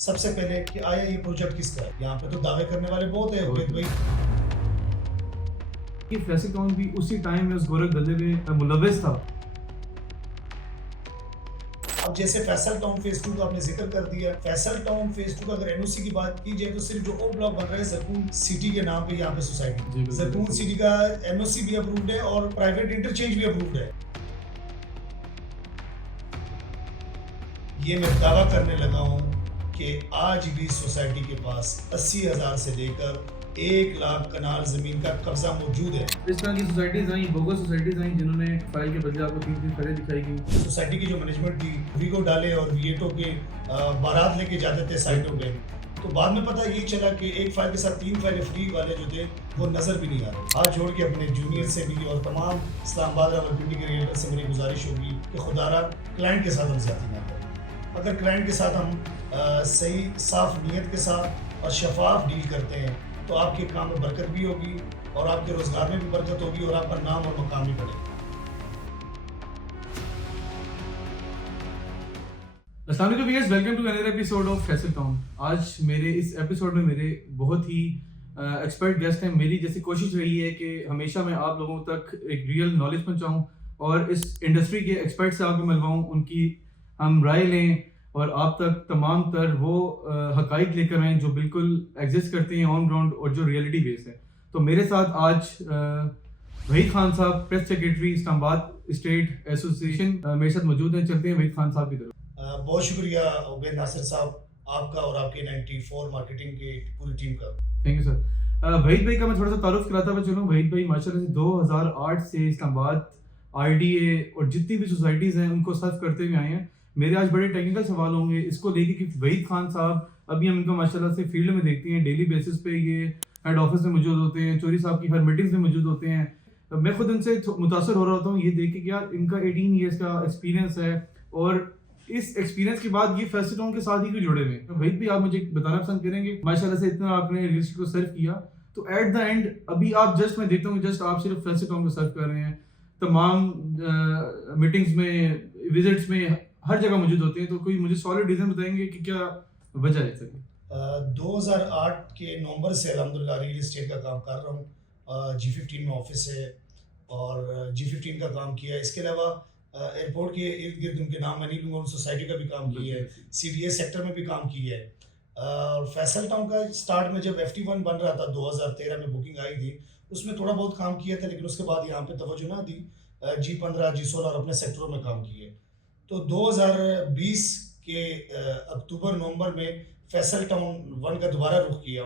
سب سے پہلے کہ آیا یہ پروجیکٹ کس کا ہے. یہاں پہ تو دعوے کرنے والے بہت ہیں عبید بھائی. یہ فیصل ٹاؤن بھی اسی ٹائم میں اس گورکھ دھندے میں ملوث تھا. اب جیسے فیصل ٹاؤن فیز 2 کا آپ نے ذکر کر دیا. فیصل ٹاؤن فیز 2 کا اگر این او سی کی بات کی جائے تو صرف جو او بلاک بن رہا ہے زرکون سٹی کے نام پہ یہاں پہ سوسائٹی. زرکون سٹی کا این او سی بھی اپرووڈ ہے اور پرائیویٹ انٹرچینج بھی اپرووڈ ہے. یہ میں دعویٰ کرنے لگا ہوں کہ آج بھی سوسائٹی کے پاس 80,000 سے لے کر 1,00,000 کنال زمین کا قبضہ موجود ہے. اس طرح کی سوسائٹیز آئیں، بوگس سوسائٹیز آئیں جنہوں نے فائل کے بدلے آپ کو 3 فائلیں دکھائی گئی. سوسائٹی کی جو مینجمنٹ تھی ویگو ڈالے اور ویٹو کے بارات لے کے جاتے تھے سائٹوں پہ. تو بعد میں پتہ یہ چلا کہ ایک فائل کے ساتھ 3 فائلیں فری والے جو تھے وہ نظر بھی نہیں آ رہے. ہاتھ جوڑ کے اپنے جونیئر سے بھی اور تمام اسلام آباد راولپنڈی کے ریئلٹر سے میری گزارش ہوگی کہ خدا را کلائنٹ کے ساتھ ہم زیادتی نہ کریں. اگر کلائنٹ کے ساتھ ہم صحیح صاف نیت کے ساتھ اور شفاف ڈیل کرتے ہیں تو آپ کے کام میں برکت بھی ہوگی اور آپ کے روزگار میں بھی برکت ہوگی اور آپ کا نام اور مقام بھی بڑھے گا. السلام علیکم viewers, welcome to another episode of Faisal Town. آج میرے اس ایپیسوڈ میں میرے بہت ہی ایکسپرٹ گیسٹ ہیں. میری جیسی کوشش رہی ہے کہ ہمیشہ میں آپ لوگوں تک ایک ریئل نالج پہنچاؤں اور اس انڈسٹری کے ایکسپرٹ سے آپ کو ملواؤں، ان کی ہم رائے لیں اور آپ تک تمام تر وہ حقائق لے کر آئیں جو بالکل ایگزسٹ کرتے ہیں آن گراؤنڈ اور جو ریئلٹی بیس ہے. تو میرے ساتھ آج وحید خان صاحب، پریس سیکرٹری اسلام آباد اسٹیٹ ایسوسیشن، میرے ساتھ موجود ہیں. چلتے ہیں وحید خان صاحب کی طرف. بہت شکریہ عبید ناصر صاحب آپ کا اور آپ کے 94 مارکیٹنگ کی پوری ٹیم کا. Thank you sir. وحید بھائی کا میں تھوڑا سا تعارف کراتا ہوا چلوں. وحید بھائی ماشاء اللہ سے 2008 سے اسلام آباد آئی ڈی اے اور جتنی بھی سوسائٹیز ہیں ان کو سرو کرتے ہوئے آئے ہیں. میرے آج بڑے ٹیکنیکل سوال ہوں گے اس کو لے کے کہ وحید خان صاحب ابھی ہم ان کو ماشاء اللہ سے فیلڈ میں دیکھتے ہیں، ڈیلی بیسس پہ یہ ہیڈ آفس میں موجود ہوتے ہیں، چوری صاحب کی ہر میٹنگز میں موجود ہوتے ہیں. میں خود ان سے متاثر ہو رہا ہوتا ہوں یہ دیکھ کے کہ یار ان کا 18 ایئرس کا ایکسپیرینس ہے اور اس ایکسپیرینس کے بعد یہ فیصل ٹاؤن کے ساتھ ہی کیوں جڑے ہوئے ہیں. وحید بھی آپ مجھے بتانا پسند کریں گے ماشاء اللہ سے اتنا آپ نے ریلسٹک کو سرو کیا تو ایٹ دا اینڈ ابھی آپ جسٹ میں دیکھتا ہوں جسٹ آپ صرف فیصل ٹاؤن کو سرو کر رہے ہیں، تمام میٹنگز میں، وزٹس میں، ہر جگہ موجود ہوتے ہیں. تو کوئی مجھے سالڈ ریزن بتائیں گے کہ کیا وجہ ہے سر؟ 2008 کے نومبر سے الحمدللہ ریل اسٹیٹ کا کام کر رہا ہوں. G15 میں آفس ہے اور G15 کا کام کیا ہے. اس کے علاوہ ایئرپورٹ کے ارد گرد ان کے نام میں نہیں لوں گا، سوسائٹی کا بھی کام کیا ہے، سی ڈی ایس سیکٹر میں بھی کام کیا ہے. اور فیصل ٹاؤن کا اسٹارٹ میں جب FT1 بن رہا تھا 2013 میں بکنگ آئی تھی اس میں تھوڑا بہت کام کیا تھا، لیکن اس کے بعد یہاں پہ توجہ نہ دی. G15 G16 اور اپنے سیکٹروں میں کام کیے. تو 2020 کے اکتوبر نومبر میں فیصل ٹاؤن 1 کا دوبارہ رخ کیا.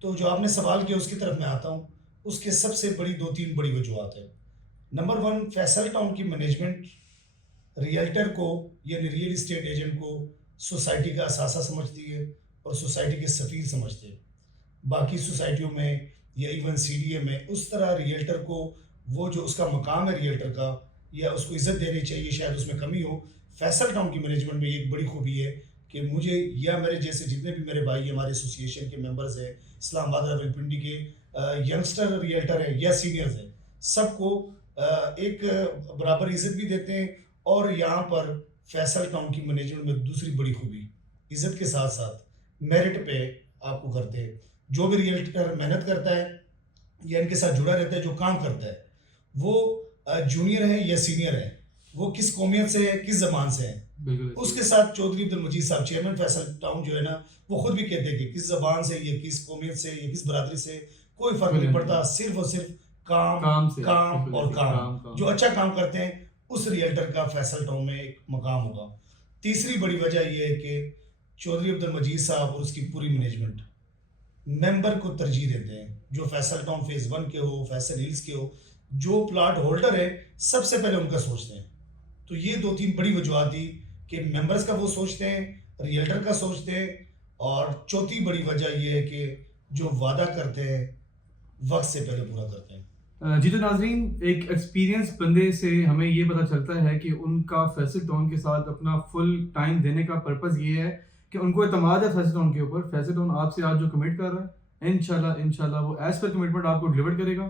تو جو آپ نے سوال کیا اس کی طرف میں آتا ہوں. اس کے سب سے بڑی 2-3 بڑی وجوہات ہیں. نمبر 1، فیصل ٹاؤن کی مینجمنٹ ریئلٹر کو یعنی ریئل اسٹیٹ ایجنٹ کو سوسائٹی کا اثاثہ سمجھتی ہے اور سوسائٹی کے سفیر سمجھتے ہیں. باقی سوسائٹیوں میں یا ایون CDA میں اس طرح ریئلٹر کو وہ جو اس کا مقام ہے ریئلٹر کا یا اس کو عزت دینی چاہیے، شاید اس میں کمی ہو. فیصل ٹاؤن کی مینجمنٹ میں یہ ایک بڑی خوبی ہے کہ مجھے یا میرے جیسے جتنے بھی میرے بھائی ہمارے ایسوسیشن کے ممبرز ہیں، اسلام آباد راولپنڈی کے ینگسٹر ریئلٹر ہیں یا سینئرز ہیں، سب کو ایک برابر عزت بھی دیتے ہیں. اور یہاں پر فیصل ٹاؤن کی مینجمنٹ میں دوسری بڑی خوبی عزت کے ساتھ ساتھ میرٹ پہ آپ کو کرتے ہیں. جو بھی ریئلٹر محنت کرتا ہے یا ان کے ساتھ جڑا رہتا ہے، جو کام کرتا ہے، وہ جونیئر ہے یا سینئر ہے، وہ کس قومیت سے ہے، کس زبان سے ہے، اس کے ساتھ چودھری عبدالمجید صاحب چیئرمین فیصل ٹاؤن جو ہے نا، وہ خود بھی کہتے ہیں کہ کس زبان سے یا کس قومیت سے یا کس برادری سے کوئی فرق نہیں پڑتا، صرف اور صرف کام اور کام. جو اچھا کام کرتے ہیں اس ریئلٹر کا فیصل ٹاؤن میں ایک مقام ہوگا. تیسری بڑی وجہ یہ ہے کہ چودھری عبدالمجید صاحب اور اس کی پوری مینجمنٹ ممبر کو ترجیح دیتے ہیں. جو فیصل ٹاؤن فیز 1 کے ہو، فیصل ہلز کے ہو، جو پلاٹ ہولڈر ہے سب سے پہلے ان کا سوچتے ہیں. تو یہ 2-3 بڑی وجوہات تھی کہ ممبرز کا وہ سوچتے ہیں، ریئلٹر کا سوچتے ہیں. اور چوتھی بڑی وجہ یہ ہے کہ جو وعدہ کرتے ہیں وقت سے پہلے پورا کرتے ہیں. جی تو ناظرین، ایک ایکسپیرینس بندے سے ہمیں یہ پتہ چلتا ہے کہ ان کا فیصل ٹاؤن کے ساتھ اپنا فل ٹائم دینے کا پرپز یہ ہے کہ ان کو اعتماد ہے فیصل ٹاؤن کے اوپر. فیصل ٹاؤن آپ سے آج جو کمٹ کر رہا ہے انشاءاللہ وہ ایز پر کمٹمنٹ آپ کو ڈلیور کرے گا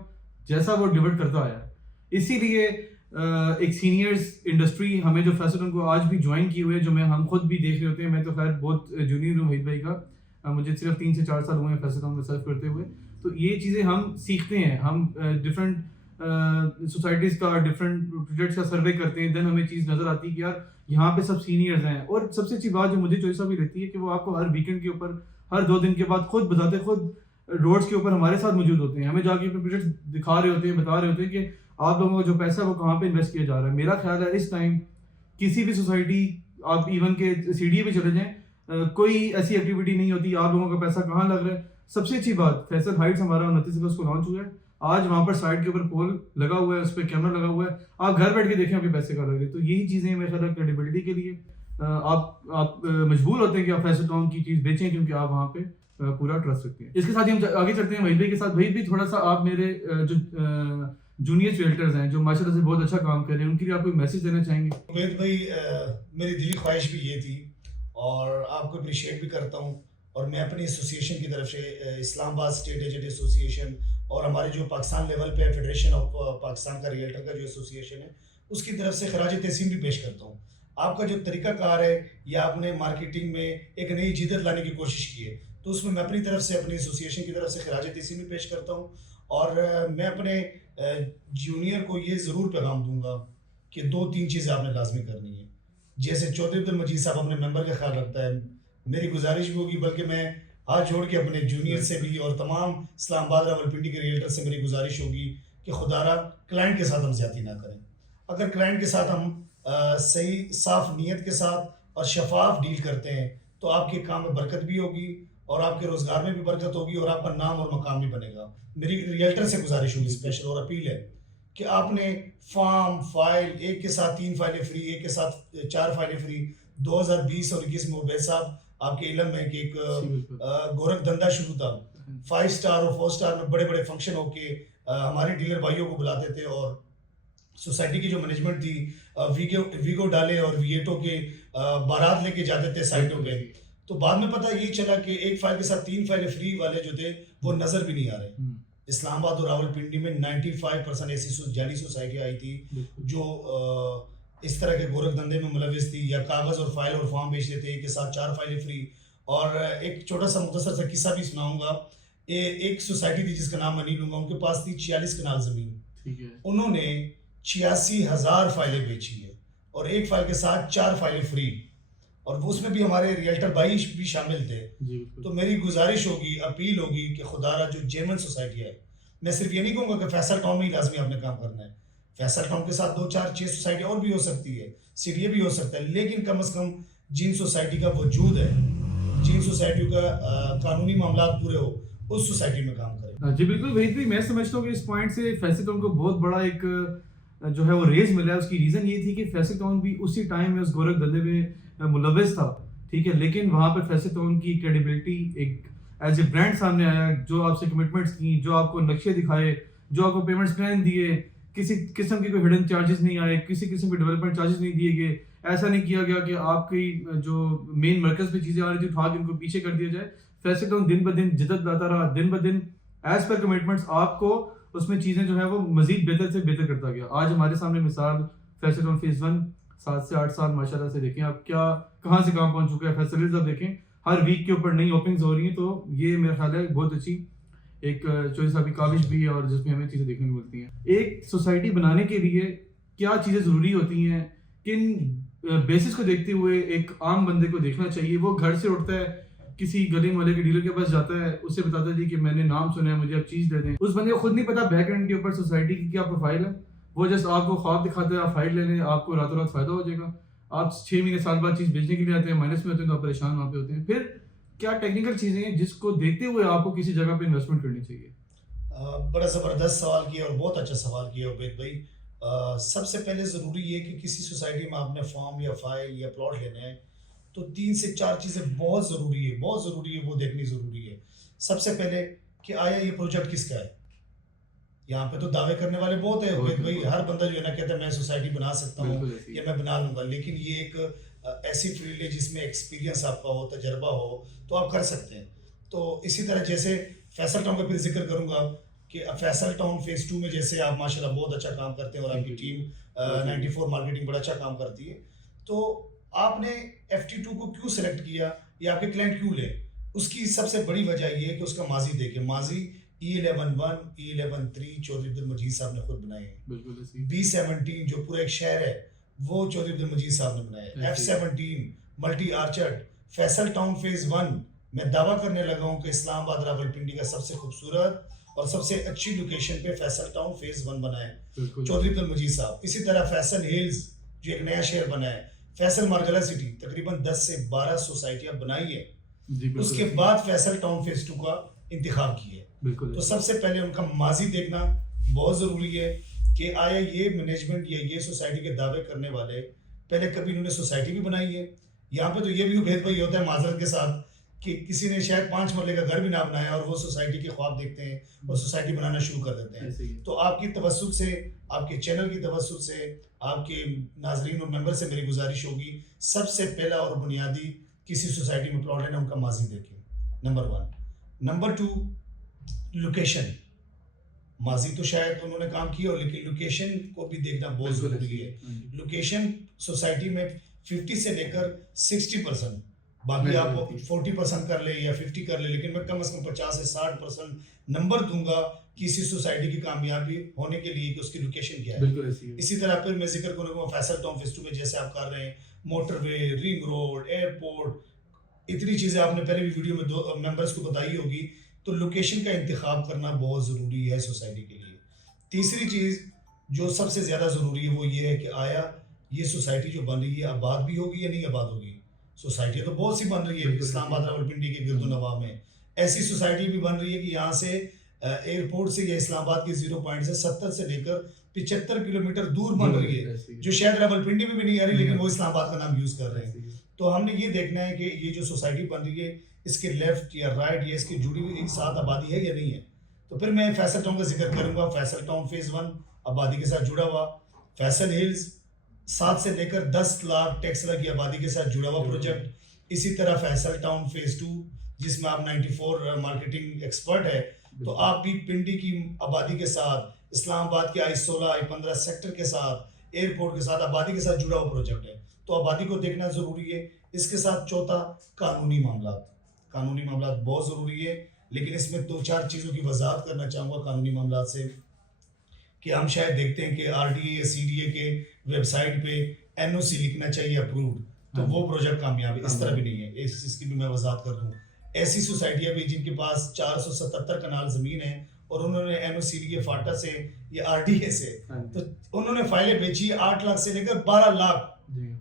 جیسا وہ ڈلیور کرتا آیا ہے. اسی لیے ایک سینئرز انڈسٹری ہمیں جو فیصل ٹاؤن کو آج بھی جوائن کی ہوئے ہے، جو ہم خود بھی دیکھ رہے ہوتے ہیں. میں تو خیر بہت جونیئر ہوں وحید بھائی کا، مجھے صرف 3 سے 4 سال ہوئے ہیں فیصل ٹاؤن میں سرو کرتے ہوئے. تو یہ چیزیں ہم سیکھتے ہیں، ہم ڈفرینٹ سوسائٹیز کا ڈفرینٹ پروجیکٹس کا سروے کرتے ہیں، دین ہمیں چیز نظر آتی ہے کہ یار یہاں پہ سب سینئرز ہیں. اور سب سے اچھی بات جو مجھے چوائسا بھی رہتی ہے کہ وہ آپ کو ہر ویکینڈ کے اوپر ہر 2 دن کے بعد خود بتاتے خود روڈس کے اوپر ہمارے ساتھ موجود ہوتے ہیں، ہمیں جا کے اپنے پروجیکٹس دکھا رہے ہوتے ہیں، بتا رہے ہوتے ہیں کہ آپ لوگوں کا جو پیسہ ہے وہ کہاں پہ انویسٹ کیا جا رہا ہے. میرا خیال ہے اس ٹائم کسی بھی سوسائٹی، آپ ایون کے سی ڈی اے پہ چلے جائیں، کوئی ایسی ایکٹیویٹی نہیں ہوتی آپ لوگوں کا پیسہ کہاں لگ رہا ہے. سب سے اچھی بات فیصل ہائٹس ہمارا 29 اگست کو لانچ ہوا ہے، آج وہاں پر سائٹ کے اوپر پول لگا ہوا ہے، اس پہ کیمرہ لگا ہوا ہے، آپ گھر بیٹھ کے دیکھیں آپ کے پیسے کہاں لگ رہے ہیں. تو یہی چیزیں میرے خیال ہے کریڈیبلٹی کے لیے آپ مجبور ہوتے ہیں کہ آپ فیصل ٹاؤن کی چیز بیچیں کیونکہ آپ وہاں پہ پورا ٹرسٹ رکھتے ہیں. اس کے ساتھ ہی ہم آگے چلتے ہیں وحید بھائی کے ساتھ. وحید بھائی تھوڑا سا آپ میرے جو جونیئر ریلٹرز ہیں جو ماشاء اللہ سے بہت اچھا کام کر رہے ہیں ان کے لیے آپ کوئی میسج دینا چاہیں گے؟ عبید بھائی، میری دلی خواہش بھی یہ تھی اور آپ کو اپریشیٹ بھی کرتا ہوں، اور میں اپنی ایسوسیشن کی طرف سے اسلام آباد اسٹیٹ ایجنٹ ایسوسیشن اور ہمارے جو پاکستان لیول پہ فیڈریشن آف پاکستان کا ریئلٹر کا جو ایسوسیشن ہے اس کی طرف سے خراج تحسین بھی پیش کرتا ہوں. آپ کا جو طریقہ کار ہے یا آپ نے مارکیٹنگ میں ایک نئی جدت لانے کی کوشش کی ہے، تو اس میں اپنی طرف سے اپنی ایسوسیشن کی طرف سے خراج تحسین بھی پیش کرتا ہوں. اور میں اپنے جونیئر کو یہ ضرور پیغام دوں گا کہ 2-3 چیزیں آپ نے لازمی کرنی ہے. جیسے چودھری عبدالمجید صاحب اپنے ممبر کا خیال رکھتا ہے، میری گزارش بھی ہوگی، بلکہ میں ہاتھ جوڑ کے اپنے جونیئر سے بھی اور تمام اسلام آباد راولپنڈی کے ریئلٹر سے میری گزارش ہوگی کہ خدا را کلائنٹ کے ساتھ ہم زیادتی نہ کریں. اگر کلائنٹ کے ساتھ ہم صحیح صاف نیت کے ساتھ اور شفاف ڈیل کرتے ہیں تو آپ کے کام میں برکت بھی ہوگی اور آپ کے روزگار میں بھی برکت ہوگی اور آپ کا نام اور مقام بھی بنے گا. میری ریئلٹر سے گزارش ہوگی اسپیشل اور اپیل ہے کہ آپ نے فارم فائل ایک کے ساتھ 3 فائلیں فری، ایک کے ساتھ 4 فائلیں فری. 2020 اور 21 میں عبید صاحب آپ کے علم ہے کہ ایک گورکھ دھندا شروع تھا، 5 اسٹار اور 4 اسٹار میں بڑے بڑے فنکشن ہو کے ہمارے ڈیلر بھائیوں کو بلاتے تھے اور سوسائٹی کی جو مینجمنٹ تھی ویگو ڈالے اور ویٹو کے بارات لے کے جاتے تھے سائٹوں پہ. تو بعد میں پتہ یہ چلا کہ ایک فائل کے ساتھ 3 فائلیں فری والے جو تھے وہ نظر بھی نہیں آ رہے. اسلام آباد اور راولپنڈی میں 95% ایسی جعلی سوسائٹی آئی تھی جو اس طرح کے گورکھ دھندے میں ملوث تھی، یا کاغذ اور فائل اور فارم بیچتے تھے، ایک کے ساتھ 4 فائلیں فری. اور ایک چھوٹا سا مختصر سا قصہ بھی سناؤں گا. ایک سوسائٹی تھی جس کا نام میں نہیں لوں گا، ان کے پاس تھی 46 کنال زمین، انہوں نے 86,000 فائلیں بیچی ہے اور ایک فائل کے ساتھ 4 فائلیں فری، اور اس میں بھی ہمارے ریئلٹر بھائی بھی شامل تھے. تو میری گزارش ہوگی، اپیل ہوگی کہ خدا را جو جیمن سوسائٹی ہے، میں صرف یہ نہیں کہوں گا کہ فیصل ٹاؤن میں ہی لازمی آپ نے کام کرنا ہے، فیصل ٹاؤن کے ساتھ 2 4 6 سوسائٹی اور بھی ہو سکتی ہے، سی ڈی اے بھی ہو سکتا ہے، لیکن کم از کم جن سوسائٹی کا وجود ہے، جن سوسائٹیوں کا قانونی معاملات پورے ہو، اس سوسائٹی میں کام کریں. جی بالکل وحید بھائی، میں سمجھتا ہوں کہ اس پوائنٹ سے فیصل ٹاؤن کو بہت بڑا ایک جو ہے وہ ریز ملا ہے. اس کی ریزن یہ تھی کہ فیصل ٹاؤن بھی اسی ٹائم میں اس گورکھ دھندے میں ملوث تھا، ٹھیک ہے، لیکن وہاں پہ فیصل ٹاؤن کی کریڈیبلٹی ایک ایز اے برانڈ سامنے آیا، جو آپ سے کمٹمنٹس کی، جو آپ کو نقشے دکھائے، جو آپ کو پیمنٹس پلان دیے، کسی قسم کے کوئی ہڈن چارجز نہیں آئے، کسی قسم کے ڈیولپمنٹ چارجز نہیں دیے گئے. ایسا نہیں کیا گیا کہ آپ کی جو مین مرکز پہ چیزیں آ رہی تھی اٹھا کے ان کو پیچھے کر دیا جائے. فیصل ٹاؤن دن بہ دن جدت لاتا رہا، دن بہ دن ایز پر کمٹمنٹس آپ کو اس میں چیزیں جو ہے وہ مزید بہتر سے بہتر کرتا گیا. آج ہمارے سامنے مثال فیصل ٹاؤن فیز 1 7 سے 8 سال ماشاء اللہ سے دیکھیں آپ کیا کہاں سے کام پہنچ چکا ہے. فیسلٹیز آپ دیکھیں ہر ویک کے اوپر نئی اوپننگز ہو رہی ہیں. تو یہ میرا خیال ہے بہت اچھی ایک چوائس صاحب کی کاوش بھی ہے اور جس میں ہمیں چیزیں دیکھنے کو ملتی ہیں. ایک سوسائٹی بنانے کے لیے کیا چیزیں ضروری ہوتی ہیں، کن بیسس کو دیکھتے ہوئے ایک عام بندے کو دیکھنا چاہیے؟ وہ گھر سے اٹھتا ہے، کسی گلی محلے کے ڈیلر کے پاس جاتا ہے، اس سے بتاتا ہے جی کہ میں نے نام سنا ہے، مجھے اب چیز دے دیں. اس بندے کو خود نہیں پتا بیک اینڈ کے اوپر سوسائٹی کی کیا پروفائل ہے. وہ جسٹ آپ کو خواب دکھاتا ہے، آپ فائل لے لیں، آپ کو راتوں رات فائدہ ہو جائے گا. آپ 6 مہینے سال بعد چیز بیچنے کے لیے آتے ہیں، مائنس میں ہوتے ہیں تو آپ پریشان وہاں پہ ہوتے ہیں. پھر کیا ٹیکنیکل چیزیں ہیں جس کو دیکھتے ہوئے آپ کو کسی جگہ پہ انویسٹمنٹ کرنی چاہیے؟ بڑا زبردست سوال کیا اور بہت اچھا سوال کیا عبید بھائی. سب سے پہلے ضروری یہ کہ کسی سوسائٹی میں آپ نے فارم یا فائل یا پلاٹ لینا ہے تو 3 سے 4 چیزیں بہت ضروری ہے وہ دیکھنی ضروری ہے. سب سے پہلے کہ آیا یہ پروجیکٹ کس کا ہے. یہاں پہ تو دعوے کرنے والے بہت ہیں عبید بھائی، ہر بندہ جو ہے نا کہتا ہے میں سوسائٹی بنا سکتا ہوں یا میں بنا لوں گا، لیکن یہ ایک ایسی فیلڈ ہے جس میں ایکسپیرینس آپ کا ہو، تجربہ ہو تو آپ کر سکتے ہیں. تو اسی طرح جیسے فیصل ٹاؤن کا پھر ذکر کروں گا، کہ فیصل ٹاؤن فیز 2 میں جیسے آپ ماشاءاللہ بہت اچھا کام کرتے ہیں اور آپ کی ٹیم 94 مارکیٹنگ بڑا اچھا کام کرتی ہے، تو آپ نے FT2 کو کیوں سلیکٹ کیا یا آپ کے کلائنٹ کیوں لے؟ اس کی سب سے بڑی وجہ یہ ہے کہ اس کا ماضی دیکھیں، ماضی E11-1 E11-3 چودھری عبد المجید صاحب نے خود بنائے ہیں، B17 جو پورا ایک شہر ہے وہ چودھری عبد المجید صاحب نے بنایا ہے، F17 multi orchard Faisal town phase 1 میں دعویٰ کرنے لگا ہوں کہ اسلام آباد راولپنڈی کا سب سے خوبصورت اور سب سے اچھی لوکیشن پہ فیصل ٹاؤن فیز 1 بنا ہے چودھری عبد المجید صاحب. اسی طرح فیصل ہلز جو ایک نیا شہر بنا ہے، فیصل مارجلہ سٹی تقریباً 10 سے 12 سوسائٹیاں بنائی ہیں، اس کے بعد فیصل ٹاؤن فیز 2 کا انتخاب کیا ہے. تو سب سے پہلے ان کا ماضی دیکھنا بہت ضروری ہے کہ آیا یہ مینجمنٹ یا یہ سوسائٹی کے دعوے کرنے والے پہلے کبھی انہوں نے سوسائٹی بھی بنائی ہے. یہاں پہ تو یہ بھی بھید بھائی ہوتا ہے معذرت کے ساتھ کہ کسی نے شاید 5 مرلے کا گھر بھی نہ بنایا اور وہ سوسائٹی کے خواب دیکھتے ہیں اور سوسائٹی بنانا شروع کر دیتے ہیں. تو آپ کی توسط سے، آپ کے چینل کی توسط سے، آپ کے ناظرین اور ممبر سے میری گزارش ہوگی، سب سے پہلا اور بنیادی کسی سوسائٹی میں پلاٹ لینا ان کا ماضی دیکھیں، نمبر 1. Number 2 location. ماضی تو شاید انہوں نے کام کیا ہو لیکن لوکیشن کو بھی دیکھنا بہت ضروری ہے. لوکیشن سوسائٹی میں 50 سے لے کر 60%، باقی آپ 40% کر لیں یا 50 کر لیں، لیکن میں کم از کم 50 سے 60% نمبر دوں گا کسی سوسائٹی کی کامیابی ہونے کے لیے کہ اس کی لوکیشن کیا ہے. اسی طرح پھر میں ذکر کروں گا فیصل ٹاؤن فیز 2 میں جیسے آپ کر رہے ہیں موٹر وے، رنگ روڈ، ایئرپورٹ، اتنی چیزیں آپ نے پہلے بھی ویڈیو میں 2 ممبرس کو بتائی ہوگی. تو لوکیشن کا انتخاب کرنا بہت ضروری ہے سوسائٹی کے لیے. تیسری چیز جو سب سے زیادہ ضروری ہے وہ یہ ہے کہ آیا یہ سوسائٹی جو بن رہی ہے آباد بھی ہوگی یا نہیں آباد ہوگی. سوسائٹیاں تو بہت سی بن رہی ہے اسلام آباد راولپنڈی کے گرد و نواح میں. ایسی سوسائٹی بھی بن رہی ہے کہ یہاں سے ایئرپورٹ سے یا اسلام آباد کے 0 پوائنٹ سے 70 سے لے کر 75 کلومیٹر دور بن رہی ہے، جو شاید راولپنڈی میں بھی نہیں آ رہی لیکن وہ اسلام آباد کا نام یوز کر رہے ہیں. تو ہم نے یہ دیکھنا ہے کہ یہ جو سوسائٹی بن رہی ہے اس کے لیفٹ یا رائٹ یا اس کی جڑی ہوئی ایک ساتھ آبادی ہے یا نہیں ہے. تو پھر میں فیصل ٹاؤن کا ذکر کروں گا. فیصل ٹاؤن فیز 1 آبادی کے ساتھ جڑا ہوا، فیصل ہلز 7 سے لے کر 10 لاکھ ٹیکسلا کی آبادی کے ساتھ جڑا ہوا پروجیکٹ. اسی طرح فیصل ٹاؤن فیز 2 جس میں آپ 94 مارکیٹنگ ایکسپرٹ ہے، تو آپ بھی پنڈی کی آبادی کے ساتھ، اسلام آباد کے I-16 I-15 سیکٹر کے ساتھ، ایئرپورٹ کے ساتھ، آبادی کے ساتھ جڑا ہوا پروجیکٹ ہے. تو آبادی کو دیکھنا ضروری ہے. اس کے ساتھ چوتھا قانونی معاملات. قانونی معاملات بہت ضروری ہے، لیکن اس میں 2-4 چیزوں کی وضاحت کرنا چاہوں گا قانونی معاملات سے. کہ ہم شاید دیکھتے ہیں کہ RDA یا CDA کے ویب سائٹ پہ NOC لکھنا چاہیے اپرووڈ، تو وہ پروجیکٹ کامیاب ہے. اس طرح بھی نہیں ہے، اس کی بھی میں وضاحت کر رہا ہوں. ایسی سوسائٹیاں بھی جن کے پاس 477 کنال زمین ہے اور انہوں نے NOC لیے فاٹا سے یا RDA سے، تو انہوں نے فائلیں بیچی 8 لاکھ سے لے کر 12 لاکھ.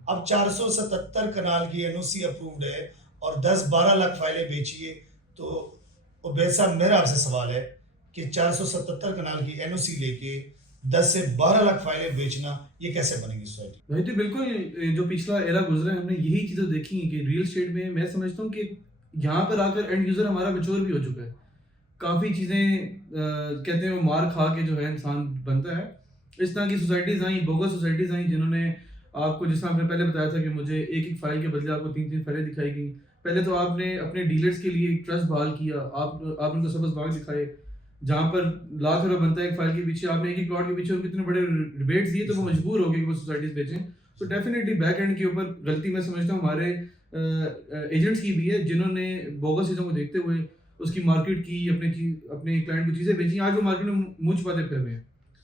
اب 477 کنال کی NOC اپرووڈ ہے اور 10-12 لاکھ فائلیں بیچی ہے. تو عبید صاحب میرا آپ سے سوال ہے کہ 477 کنال کی NOC لے کے 10 سے 12 لاکھ فائلیں بیچنا یہ کیسے بنے گی سوسائٹی؟ بھائی تو بالکل جو پچھلا ایرا گزرا ہے ہم نے یہی چیزیں دیکھی ہیں کہ ریئل اسٹیٹ میں میں سمجھتا ہوں کہ یہاں پر آ کر اینڈ یوزر ہمارا میچور بھی ہو چکا ہے. کافی چیزیں کہتے ہیں وہ مار کھا کے جو ہے انسان بنتا ہے. اس طرح کی سوسائٹیز آئیں، بوگس سوسائٹیز آئیں جنہوں نے آپ کو، جس طرح آپ نے پہلے بتایا تھا کہ مجھے ایک فائل کے بدلے آپ کو 3 فائلیں دکھائی گئیں. پہلے تو آپ نے اپنے ڈیلرز کے لیے ایک ٹرسٹ بحال کیا، آپ ان کو سبز باغ دکھائے جہاں پر لاکھ روپے بنتا ہے ایک فائل کے پیچھے. آپ نے ایک پلاٹ کے پیچھے کتنے بڑے ریبیٹس دیے تو وہ مجبور ہو گئے کہ وہ سوسائٹیز بیچیں. تو ڈیفینیٹلی بیک اینڈ کے اوپر غلطی میں سمجھتا ہوں ہمارے ایجنٹس کی بھی ہے جنہوں نے بوگس چیزوں کو دیکھتے ہوئے اس کی مارکیٹ کی، اپنے کلائنٹ کو چیزیں بیچی. آج وہ مارکیٹ میں منہ چھپاتے پھر رہے ہیں.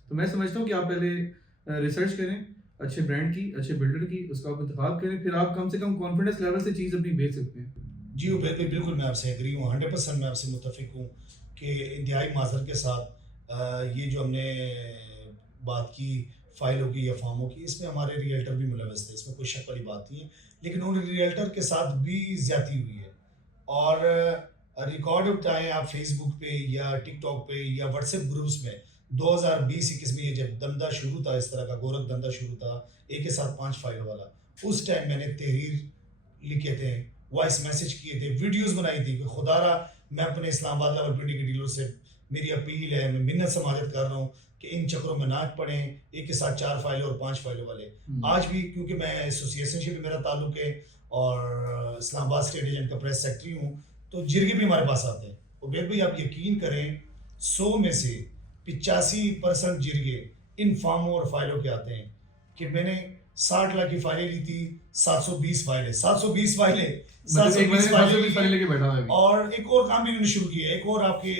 تو میں سمجھتا ہوں کہ آپ پہلے ریسرچ کریں اچھے برانڈ کی، اچھے بلڈر کی، اس کا آپ انتخاب کریں، پھر آپ کم سے کم کانفیڈنس لیول سے چیز اپنی بیچ سکتے ہیں. جی عبید بھائی بالکل میں آپ سے ایگری ہوں، 100% میں آپ سے متفق ہوں کہ انتہائی معذرت کے ساتھ یہ جو ہم نے بات کی فائلوں کی یا فارموں کی، اس میں ہمارے ریئلٹر بھی ملوث تھے، اس میں کوئی شک والی بات نہیں ہے. لیکن ان ریئلٹر کے ساتھ بھی زیادتی ہوئی ہے. اور ریکارڈ اٹھائیں آپ فیس بک پہ یا ٹک ٹاک پہ یا واٹس ایپ گروپس میں، 2020-21 میں یہ جب دندہ شروع تھا، اس طرح کا گورکھ دندہ شروع تھا ایک کے ساتھ 5 فائلوں والا، اس ٹائم میں نے تحریر لکھے تھے، وائس میسج کیے تھے، ویڈیوز بنائی تھی کہ خدا را میں اپنے اسلام آباد راولپنڈی کے ڈیلر سے میری اپیل ہے، میں منت سماجت کر رہا ہوں کہ ان چکروں میں نہ پڑیں، ایک کے ساتھ 4 فائلوں اور 5 فائلوں والے. آج بھی کیونکہ میں ایسوسیشن سے بھی میرا تعلق ہے اور اسلام آباد اسٹیٹ ایجنٹ کا پریس سیکٹری ہوں، تو جرگے بھی ہمارے پاس آتے ہیں. عبید بھائی آپ یقین کریں 100 میں سے 85% جرگے ان فارموں اور فائلوں کے آتے ہیں کہ میں نے 60 لاکھ کی فائلیں لی تھی, 720 فائلیں, 720 فائلیں, مطلب ایک مہینے میں 720 فائلیں لے کے بیٹھا ہوا ہے ابھی. اور ایک اور کام بھی انہوں نے شروع کیا, ایک اور آپ کے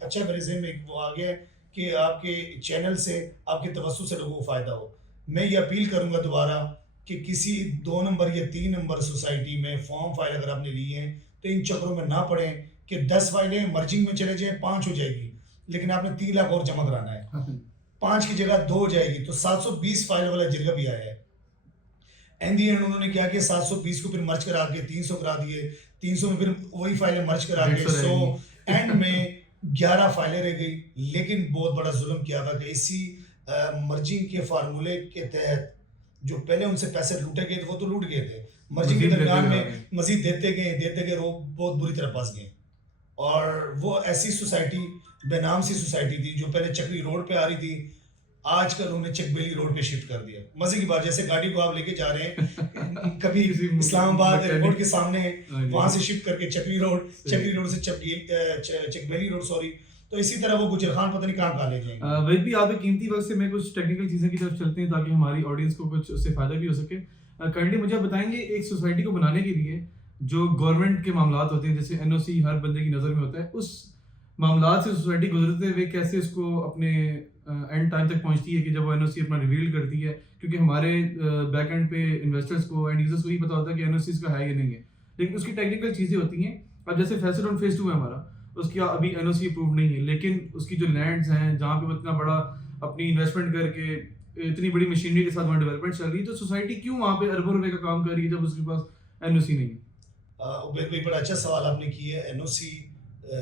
اچھا میرے ذہن میں ایک وہ آ گیا ہے کہ آپ کے چینل سے, آپ کے توسط سے لوگوں کو فائدہ ہو. میں یہ اپیل کروں گا دوبارہ کہ کسی 2 نمبر یا 3 نمبر سوسائٹی میں فارم فائل اگر آپ نے لی ہیں تو ان چکروں میں نہ پڑیں کہ 10 فائلیں مرجنگ میں چلے جائیں, 5 ہو جائے گی, لیکن آپ نے 3 لاکھ اور جمع کرانا ہے, 5 کی جگہ 2 ہو جائے گی, تو 720 فائل والا جرگہ بھی آیا ہے. اینڈ دی اینڈ انہوں نے کیا کہ 720 کو پھر مرج کرا کے 300 کرا دیے, 300 میں پھر وہی فائلیں مرج کرا کے 100, اینڈ میں 11 فائلیں رہ گئی. لیکن بہت بڑا ظلم کیا تھا کہ اسی مرجنگ کے فارمولے کے تحت جو پہلے ان سے پیسے لوٹے گئے تھے وہ تو لوٹ گئے تھے, مرجنگ کے درمیان میں مزید دیتے گئے وہ بہت بری طرح پھنس گئے. اور وہ ایسی سوسائٹی بے نام سی سوسائٹی تھی جو پہلے چکری روڈ پہ آ رہی تھی, آج کل انہوں نے چک بیلی روڈ پہ شفٹ کر دیا. مزے کی بات, جیسے گاڑی کو آپ لے کے جا رہے ہیں کبھی اسلام آباد ایئرپورٹ کے سامنے, وہاں سے شفٹ کر کے چکری روڈ سے چک بیلی روڈ سوری, تو اسی طرح وہ گجر خان پتہ نہیں کہاں لے جائیں گے. وہی بھی آپ ایک قیمتی وقت سے میں کچھ ٹیکنیکل چیزیں کی طرف چلتے ہیں تاکہ ہماری آڈینس کو کچھ اس سے فائدہ بھی ہو سکے. کائنڈلی مجھے آپ بتائیں گے ایک سوسائٹی کو بنانے کے لیے جو گورنمنٹ کے معاملات ہوتے ہیں جیسے NOC ہر بندے کی نظر میں ہوتا ہے, اس معاملات سے سوسائٹی گزرتے ہوئے کیسے اس کو اپنے اینڈ ٹائم تک پہنچتی ہے کہ جب وہ NOC اپنا ریویل کرتی ہے, کیونکہ ہمارے بیک اینڈ پہ انویسٹرس کو اینڈ یوزرس کو یہ پتا ہوتا ہے کہ NOC اس کا ہے یا نہیں ہے, لیکن اس کی ٹیکنیکل چیزیں ہوتی ہیں. اب جیسے فیصل آن فیز 2 ہے ہمارا, اس کی ابھی NOC اپروو نہیں ہے, لیکن اس کی جو لینڈز ہیں جہاں پہ وہ اتنا بڑا اپنی انویسٹمنٹ کر کے اتنی بڑی مشینری کے ساتھ وہاں ڈیولپمنٹ چل رہی ہے, تو سوسائٹی کیوں وہاں پہ اربوں روپے کا کام کر رہی ہے جب اس کے پاس NOC نہیں ہے؟ عبید بھائی بڑا اچھا سوال آپ نے کیا ہے. NOC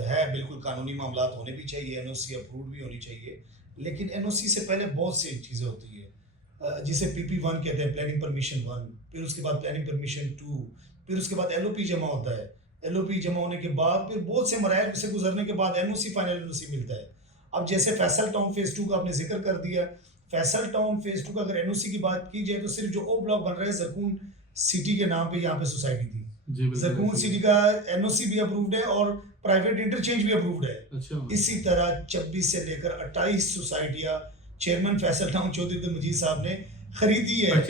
ہے بالکل, قانونی معاملات ہونے بھی چاہیے, NOC اپرووڈ بھی ہونی چاہیے, لیکن NOC سے پہلے بہت سی چیزیں ہوتی ہے جسے PP1 کہتے ہیں, پلاننگ پرمیشن 1, پھر اس کے بعد پلاننگ پرمیشن 2, پھر اس کے بعد LOP جمع ہوتا ہے. LOP جمع ہونے کے بعد پھر بہت سے مراحل سے گزرنے کے بعد NOC فائنل NOC ملتا ہے. اب جیسے فیصل ٹاؤن فیز 2 کا آپ نے ذکر کر دیا, فیصل ٹاؤن فیز 2 کا اگر NOC کی بات کی جائے تو صرف جو او بلاک بن رہا ہے زرکون سٹی کے نام پہ یہاں پہ سوسائٹی تھی. زرکون سٹی کا NOC بھی اپرووڈ ہے اور پرائیویٹ انٹرچینج بھی اپرووڈ ہے. اسی طرح 26 سے لے کر 28 سوسائٹیاں چیئرمین فیصل ٹاؤن چودھری عبد المجید صاحب نے خریدی ہے,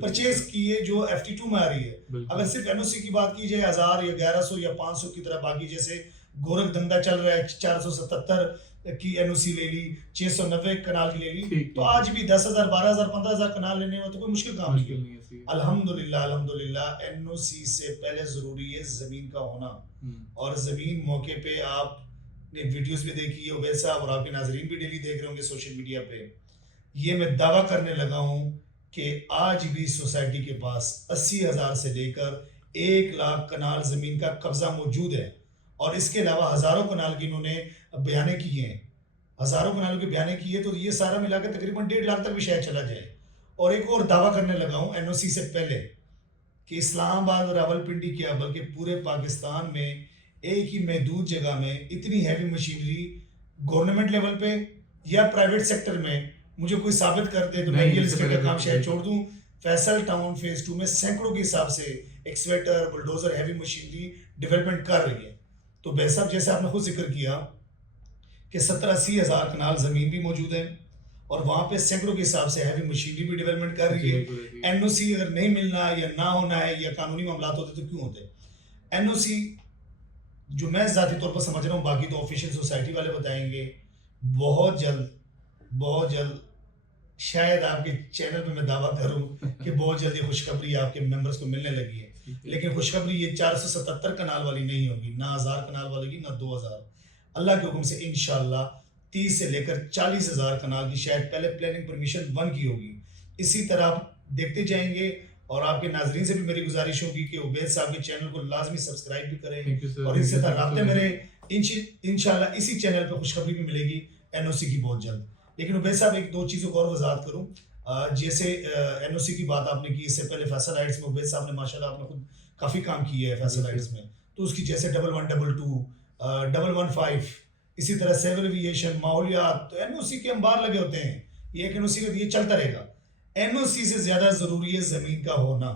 پرچیز کی ہے, جو FT2 میں آ رہی ہے. اگر صرف NOC کی بات کی جائے 1000 یا 1100 یا 500 کی طرح, باقی جیسے گورکھ دنگا چل رہا ہے 477 کی NOC لے لی, 690 کنال کی لے لی, تو آج بھی 10,000 12,000 15,000 کنال لینے میں تو کوئی مشکل کام نہیں ہے. الحمدللہ NOC سے پہلے ضروری ہے زمین کا ہونا, اور زمین موقع پہ آپ نے ویڈیوز بھی دیکھی ہے عبید صاحب, اور آپ کے ناظرین بھی ڈیلی دیکھ رہے ہوں گے سوشل میڈیا پہ. یہ میں دعویٰ کرنے لگا ہوں کہ آج بھی سوسائٹی کے پاس 80,000 سے لے کر 1 لاکھ کنال زمین کا قبضہ موجود ہے, اور اس کے علاوہ ہزاروں کنال کی انہوں نے بیانے کیے ہیں, ہزاروں کنالوں کے بیانے کیے, تو یہ سارا ملا کے تقریباً 1.5 لاکھ تک بھی شاید چلا جائے. اور ایک اور دعویٰ کرنے لگا ہوں NOC سے پہلے کہ اسلام آباد اور راولپنڈی کیا بلکہ پورے پاکستان میں ایک ہی محدود جگہ میں اتنی ہیوی مشینری گورنمنٹ لیول پہ یا پرائیویٹ سیکٹر میں مجھے کوئی ثابت کر دے تو میں ریئل اسٹیٹ کا کام شاید چھوڑ دوں. فیصل ٹاؤن فیز 2 میں سینکڑوں کے حساب سے ایکسویٹر, بلڈوزر, ہیوی مشینری ڈیولپمنٹ کر رہی ہے. تو بھائی صاحب جیسے آپ نے خود ذکر کیا کہ 70-80 ہزار کنال زمین بھی موجود ہے, اور وہاں پہ سینکڑوں کے حساب سے ہیوی مشینری بھی ڈیولپمنٹ کر رہی ہے. NOC اگر نہیں ملنا یا نہ ہونا ہے یا قانونی معاملات ہوتے تو کیوں ہوتے؟ NOC جو میں ذاتی طور پر سمجھ رہا ہوں, باقی تو آفیشیل سوسائٹی والے بتائیں گے, بہت جلد شاید آپ کے چینل پہ میں دعویٰ کروں کہ بہت جلدی خوشخبری آپ کے ممبرس کو ملنے لگی ہے. لیکن خوشخبری یہ 477 کنال والی نہیں ہوگی, نہ 1000 کنال والی ہوگی, نہ 2000. اللہ کے حکم سے انشاءاللہ 30 سے لے کر 40,000 کنال کی شاید پہلے پلاننگ پرمیشن 1 کی ہوگی. اسی طرح آپ دیکھتے جائیں گے, اور آپ کے ناظرین سے بھی میری گزارش ہوگی کہ عبید صاحب کے چینل کو لازمی سبسکرائب بھی کریں, اور اس سے رابطے میں رہیں. انشاءاللہ اسی چینل پہ خوشخبری بھی ملے گی NOC کی بہت جلد. لیکن عبید صاحب ایک دو چیزوں کو اور وضاحت کروں. جیسے NOC کی بات آپ نے کی, اس سے پہلے فیصل ہائٹس میں عبید صاحب نے ماشاءاللہ آپ نے خود کافی کام کیا ہے فیصل ہائٹس میں, تو اس کی جیسے 1122 115 اسی طرح سیول ایویشن, ماحولیات, تو NOC کے انبار لگے ہوتے ہیں. یہ ایک NOC کا یہ چلتا رہے گا. NOC سے زیادہ ضروری ہے زمین کا ہونا,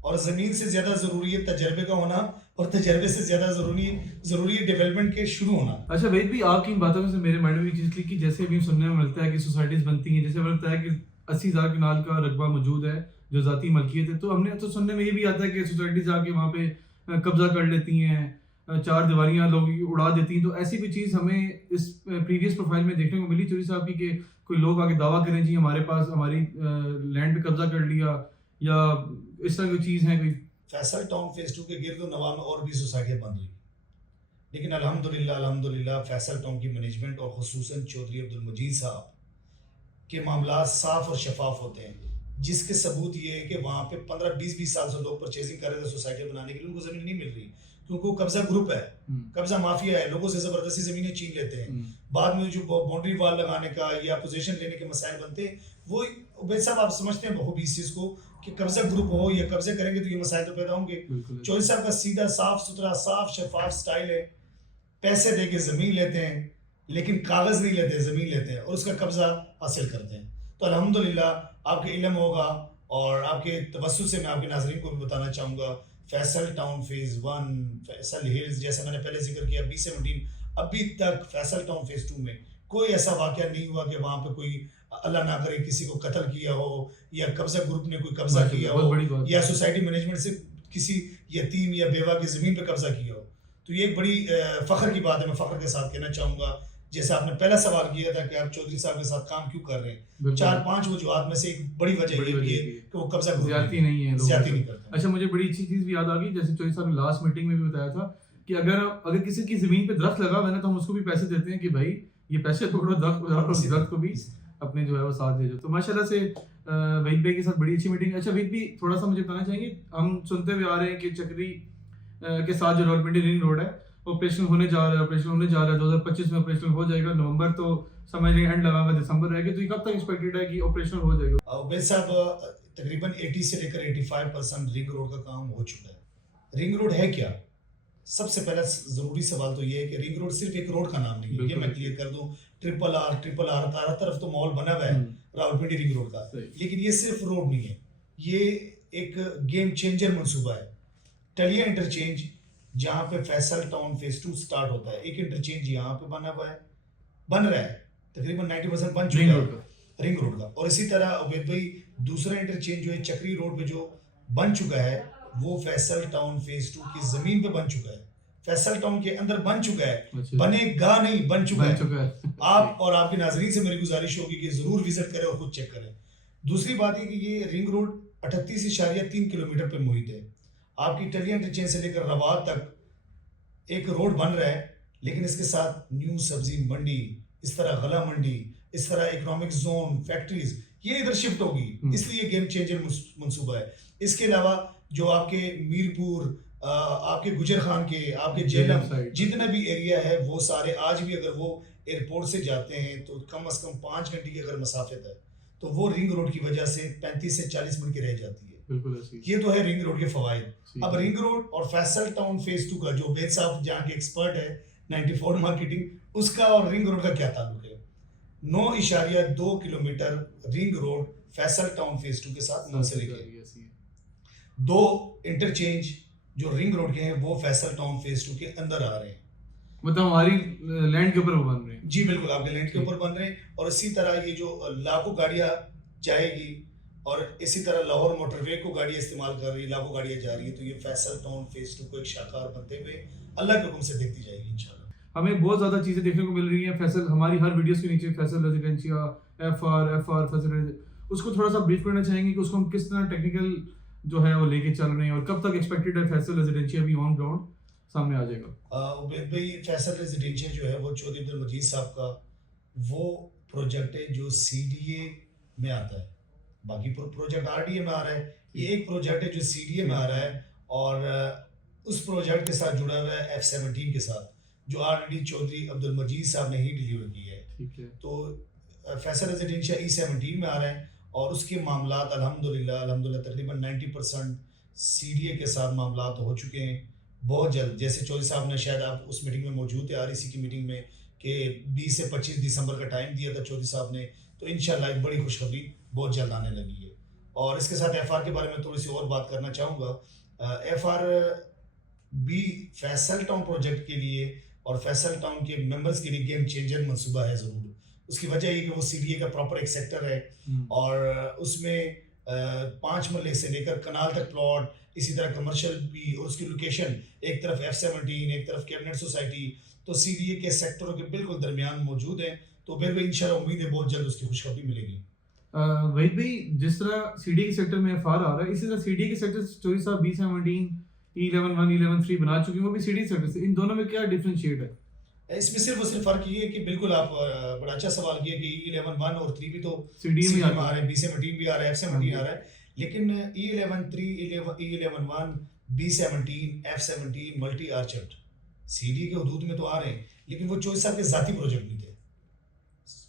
اور زمین سے زیادہ ضروری ہے تجربے کا ہونا, اور تجربے سے زیادہ ضروری ہے ڈیولپمنٹ کے شروع ہونا. اچھا وحید بھائی، آپ کی ان باتوں میں سے میرے مائنڈ میں بھی چیز تھی کہ جیسے ابھی سننے میں ملتا ہے کہ سوسائٹیز بنتی ہیں، جیسے ہمیں بتایا کہ 80,000 کنال کا رقبہ موجود ہے جو ذاتی ملکیت ہے، تو ہم نے تو سننے میں یہ بھی آتا ہے کہ سوسائٹیز آ کے وہاں پہ قبضہ کر لیتی ہیں، چار دیواریاں لوگ اڑا دیتی ہیں. تو ایسی کوئی چیز ہمیں اس پریویس پروفائل میں دیکھنے کو ملی چوری صاحب کی کہ کوئی لوگ آگے دعویٰ کریں جی ہمارے پاس ہماری لینڈ پہ قبضہ کر لیا، یا اس طرح کی چیز ہے کوئی؟ فیصل ٹاؤن فیز 2 کے گرد و نواح میں اور بھی سوسائٹیاں بن رہی ہیں، لیکن الحمدللہ فیصل ٹاؤن کی مینجمنٹ اور خصوصاً چودھری عبد المجید صاحب کے معاملات صاف اور شفاف ہوتے ہیں، جس کے ثبوت یہ ہے کہ وہاں پہ 15-20 سال سے لوگ پرچیزنگ کر رہے تھے سوسائٹیاں بنانے کے لیے، ان کو زمین نہیں مل رہی کیونکہ وہ قبضہ گروپ ہے، قبضہ مافیا ہے، لوگوں سے زبردستی زمینیں چھین لیتے ہیں. بعد میں جو باؤنڈری وال لگانے کا یا پوزیشن لینے کے مسائل بنتے ہیں، وہ عبید صاحب آپ سمجھتے ہیں بخوبی اس چیز کو کہ قبضہ گروپ ہو یا قبضے کریں گے تو یہ مسائل تو پیدا ہوں گے. چودھری صاحب کا سیدھا صاف ستھرا صاف شفاف سٹائل ہے، پیسے دے کے زمین لیتے ہیں لیکن کاغذ نہیں لیتے، زمین لیتے ہیں اور اس کا قبضہ حاصل کرتے ہیں. تو الحمدللہ آپ کے علم ہوگا اور آپ کے توسط سے میں آپ کے ناظرین کو بھی بتانا چاہوں گا، Faisal town phase 1، Faisal hills, جیسے میں نے پہلے ذکر کیا B17، ابھی تک فیصل ٹاؤن فیز 2 میں کوئی ایسا واقعہ نہیں ہوا کہ وہاں پہ کوئی اللہ نہ کرے کسی کو قتل کیا ہو یا قبضہ گروپ نے کوئی قبضہ کیا ہو یا سوسائٹی مینجمنٹ سے کسی یتیم یا بیوہ کی زمین پہ قبضہ کیا ہو. تو یہ ایک بڑی فخر کی بات ہے. میں فخر کے ساتھ کہنا چاہوں گا، جیسے آپ نے پہلا سوال کیا تھا کہ آپ چودھری صاحب کے ساتھ کام کیوں کر رہے ہیں، 4-5 وجوہات میں سے ایک بڑی وجہ یہ ہے کہ وہ قبضہ زیادتی نہیں ہے، زیادتی نہیں کرتے. اچھا مجھے بڑی اچھی چیز بھی یاد آ گئی، جیسے چودھری صاحب نے لاسٹ میٹنگ میں بھی بتایا تھا کہ اگر کسی کی زمین پہ درخت لگا ہوا ہے نا تو ہم اس کو بھی پیسے دیتے ہیں کہ بھائی یہ پیسے پکڑو، درخت کو بھی اپنے جو ہے وہ ساتھ لے جاؤ. تو ماشاء اللہ سے وحید بھائی کے ساتھ بڑی اچھی میٹنگ. اچھا وحید بھائی تھوڑا سا مجھے بتانا چاہیں گے، ہم سنتے ہوئے آ رہے ہیں کہ چکری کے ساتھ جو راولپنڈی رنگ روڈ ہے آپریشن ہونے جا رہا ہے 2025 میں آپریشن ہو جائے گا. نومبر تو سمجھ لیں اینڈ لگا ہوا، دسمبر رہ گیا، تو یہ کب تک ایکسپیکٹڈ ہے کہ آپریشن ہو جائے گا؟ عبید صاحب تقریباً 80 سے لے کر 85% رنگ روڈ کا کام ہو چکا ہے. رنگ روڈ ہے کیا؟ سب سے پہلا ضروری سوال تو یہ ہے کہ رنگ روڈ صرف ایک روڈ کا نام نہیں ہے، یہ میں کلیئر کر دوں. ٹرپل آر ہر طرف تو مال بنا ہوا ہے راولپنڈی رنگ روڈ کا، لیکن یہ صرف روڈ نہیں ہے، یہ ایک گیم چینجر منصوبہ ہے. ٹلیا انٹرچینج جہاں پہ فیصل ٹاؤن فیز 2 سٹارٹ ہوتا ہے، ایک انٹرچینج یہاں پہ بن رہا ہے، تقریباً 90% بن چکا ہے رنگ روڈ کا. اور اسی طرح عبید بھائی دوسرا انٹرچینج جو ہے چکری روڈ پہ جو بن چکا ہے وہ فیصل ٹاؤن فیز 2 کی زمین پہ بن چکا ہے، فیصل ٹاؤن کے اندر بن چکا ہے، بنے گا نہیں، بن چکا ہے. آپ اور آپ کے ناظرین سے میری گزارش ہوگی کہ ضرور وزٹ کریں اور خود چیک کریں. دوسری بات یہ کہ یہ رنگ روڈ 38.3 کلومیٹر پہ محیط ہے. آپ کی ٹلیا انٹرچینج سے لے کر رواد تک ایک روڈ بن رہا ہے، لیکن اس کے ساتھ نیو سبزی منڈی، اس طرح غلہ منڈی، اس طرح اکنامک زون، فیکٹریز یہ ادھر شفٹ ہوگی، اس لیے گیم چینجر منصوبہ ہے. اس کے علاوہ جو آپ کے میرپور، آپ کے گجر خان کے، آپ کے جیلم جتنا بھی ایریا ہے وہ سارے آج بھی اگر وہ ایئرپورٹ سے جاتے ہیں تو کم از کم 5 گھنٹے کی اگر مسافت ہے تو وہ رنگ روڈ کی وجہ سے 35 سے 40 منٹ کی رہ جاتی ہے. یہ تو ہے رنگ روڈ کے فوائد. اب رنگ روڈ اور فیصل ٹاؤن فیز 2 کا جو عبید صاحب جہاں کے ایکسپرٹ ہے 94 مارکیٹنگ، اس کا اور رنگ روڈ کا کیا تعلق ہے؟ 9.2 kilometre ring road Faisal town phase 2 کے ساتھ منسلک ہے. 2 انٹرچینج جو رنگ روڈ کے ہیں وہ فیصل ٹاؤن فیز 2 کے اندر آ رہے ہیں، مطلب ہماری لینڈ کے اوپر بن رہے ہیں. جی بالکل آپ کے لینڈ کے اوپر بن رہے ہیں. اور اسی طرح یہ جو لاکھوں گاڑیاں جائے گی اور اسی طرح لاہور موٹر وے کو گاڑیاں استعمال کر رہی ہے، لاکھوں گاڑیاں جا رہی ہے، تو یہ فیصل ٹاؤن فیز 2 کو ایک شاہکار بنتے ہوئے اللہ کے حکم سے دیکھتی جائے گی انشاءاللہ. ہمیں بہت زیادہ چیزیں دیکھنے کو مل رہی ہیں. فیصل ہماری ہر ویڈیوز کے نیچے فیصل ریزیڈینشیا FR فیصل، اس کو تھوڑا سا بریف کرنا چاہیں گے کہ اس کو ہم کس طرح ٹیکنیکل جو ہے وہ لے کے چل رہے ہیں اور کب تک ایکسپیکٹڈ ہے فیصل ریزیڈینشیا بھی آن گراؤنڈ سامنے آ جائے گا؟ عبید بھائی فیصل ریزیڈینشیا جو ہے وہ چودھری عبد المجید صاحب کا وہ پروجیکٹ ہے جو CDA میں آتا ہے. باقی پروجیکٹ RDA میں آ رہا ہے، یہ ایک پروجیکٹ ہے جو CDA میں آ رہا ہے اور اس پروجیکٹ کے ساتھ جڑا ہوا ہے F17 کے ساتھ جو آلریڈی چودھری عبد المجید صاحب نے ہی ڈیلیور کی ہے. تو فیصل ریزیڈینشیا E17 میں آ رہا ہے اور اس کے معاملات الحمدللہ تقریباً 90% CDA کے ساتھ معاملات ہو چکے ہیں. بہت جلد، جیسے چودھری صاحب نے شاید آپ اس میٹنگ میں موجود تھے REC کی میٹنگ میں کہ 20 سے 25 دسمبر کا ٹائم دیا تھا چودھری صاحب نے، تو انشاءاللہ ایک بڑی خوشخبری بہت جلد آنے لگی ہے. اور اس کے ساتھ FR کے بارے میں تھوڑی سی اور بات کرنا چاہوں گا. FR B Faisal Town project کے لیے اور فیصل ٹاؤن کے ممبرس کے لیے گیم چینجر منصوبہ ہے ضرور. اس کی وجہ یہ کہ وہ سی ڈی اے کا پراپر ایک سیکٹر ہے اور اس میں 5 مرلے سے لے کر کنال تک پلاٹ, اسی طرح کمرشل بھی, اور اس کی لوکیشن ایک طرف F17 ایک طرف کیبنٹ سوسائٹی, تو سی ڈی اے کے سیکٹروں کے بالکل درمیان موجود ہیں. تو پھر بھی انشاءاللہ امید ہے بہت جلد اس کی خوشخبری ملے گی. وحید بھائی, جس طرح سی ڈی کے سیکٹر میں ایف آر آ رہا ہے, اسی طرح سی ڈی کے سیکٹر چوری صاحب B17 E11-1 E11-3 بنا چکے ہیں, وہ بھی سی ڈی سیکٹر سے. ان دونوں میں کیا ڈفرینشیٹ ہے؟ اس میں صرف اور صرف فرق یہ ہے کہ بالکل آپ بڑا اچھا سوال کیا کہ E11-1 اور 3 بھی تو سی ڈی میں آ رہے ہیں, B17 بھی آ رہا ہے, F17 آ رہا ہے, لیکن E11-3 E11-1 B17 F17 multi orchard C D کے حدود میں تو آ رہے ہیں, لیکن وہ چودھری صاحب کے ذاتی پروجیکٹ نہیں تھے.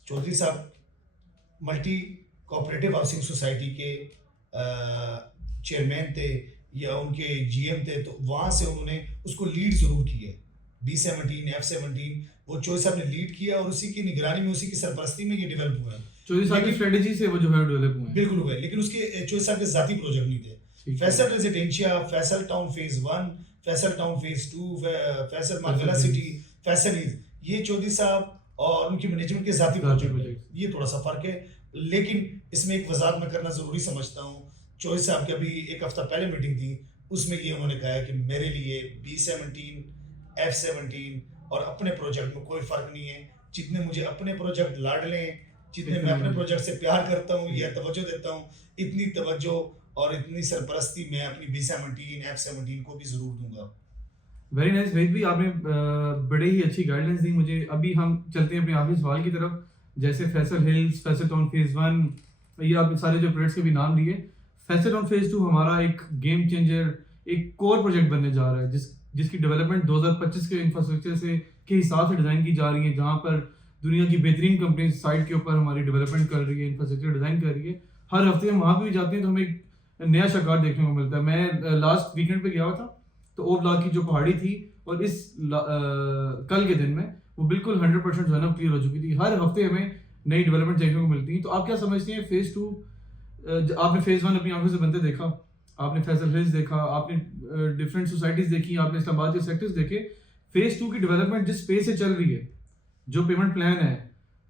چودھری صاحب ملٹی کوآپریٹو ہاؤسنگ سوسائٹی کے چیئرمین تھے یا ان کے جی ایم تھے, تو وہاں سے انہوں نے اس کو لیڈ ضرور کی ہے. B17 F17 وہ چودھری صاحب نے لیڈ کیا اور اسی کی نگرانی میں, اسی کی سرپرستی میں یہ ڈیولپ ہوا ہے. چودھری صاحب کی اسٹریٹجی سے وہ جو ہے ڈیولپ ہوئے ہیں, بالکل ہوئے, لیکن اس کے چودھری صاحب کے ذاتی پروجیکٹ نہیں تھے. Faisal residencia, Faisal town phase 1, Faisal town phase 2, Faisal Margalla city, Faisal یہ چودھری صاحب اور ان کی مینجمنٹ کے ذاتی پروجیکٹ. یہ تھوڑا سا فرق ہے, لیکن اس میں ایک وضاحت میں کرنا ضروری سمجھتا ہوں. چودھری صاحب کی ابھی ایک ہفتہ پہلے میٹنگ تھی, اس میں یہ انہوں نے کہا ہے کہ میرے لیے B17 F17 اور اپنے پروجیکٹ میں کوئی فرق نہیں ہے. جتنے مجھے اپنے پروجیکٹ لاڈلے ہیں, جتنے میں اپنے پروجیکٹ سے پیار کرتا ہوں یا توجہ دیتا ہوں, اتنی توجہ اور اتنی سرپرستی میں اپنی B17 F17 کو بھی ضرور دوں گا. ویری نائس وحید بھائی, آپ نے بڑے ہی اچھی گائیڈ لائنس دی مجھے. ابھی ہم چلتے ہیں اپنے آخری سوال کی طرف. جیسے Faisal Hills, Faisal town phase 1, یہ آپ سارے جو پروجیکٹس کے بھی نام لیے. فیصل ٹاؤن فیز 2 ہمارا ایک گیم چینجر, ایک کور پروجیکٹ بننے جا رہا ہے, جس کی ڈیولپمنٹ 2025 کے انفراسٹرکچر سے کے حساب سے ڈیزائن کی جا رہی ہے, جہاں پر دنیا کی بہترین کمپنیز سائٹ کے اوپر ہماری ڈیولپمنٹ کر رہی ہے, انفراسٹرکچر ڈیزائن کر رہی ہے. ہر ہفتے ہم وہاں پہ بھی جاتے ہیں تو ہمیں ایک نیا شکار دیکھنے کو ملتا ہے. میں لاسٹ ویکینڈ پہ گیا ہوا تھا, تو او بلاک کی جو پہاڑی تھی اور اس کل کے دن میں وہ بالکل 100% جو ہے نا کلیئر ہو چکی تھی. ہر ہفتے ہمیں نئی ڈیولپمنٹ دیکھنے کو ملتی ہیں. تو آپ کیا سمجھتے ہیں فیز 2, آپ نے فیز 1 اپنی آنکھوں سے بنتے دیکھا, آپ نے فیصل ہلز دیکھا, آپ نے ڈفرینٹ سوسائٹیز دیکھی, آپ نے اسلام آباد کے سیکٹرز دیکھے, فیز 2 کی ڈیولپمنٹ جس پیس سے چل رہی ہے, جو پیمنٹ پلان ہے,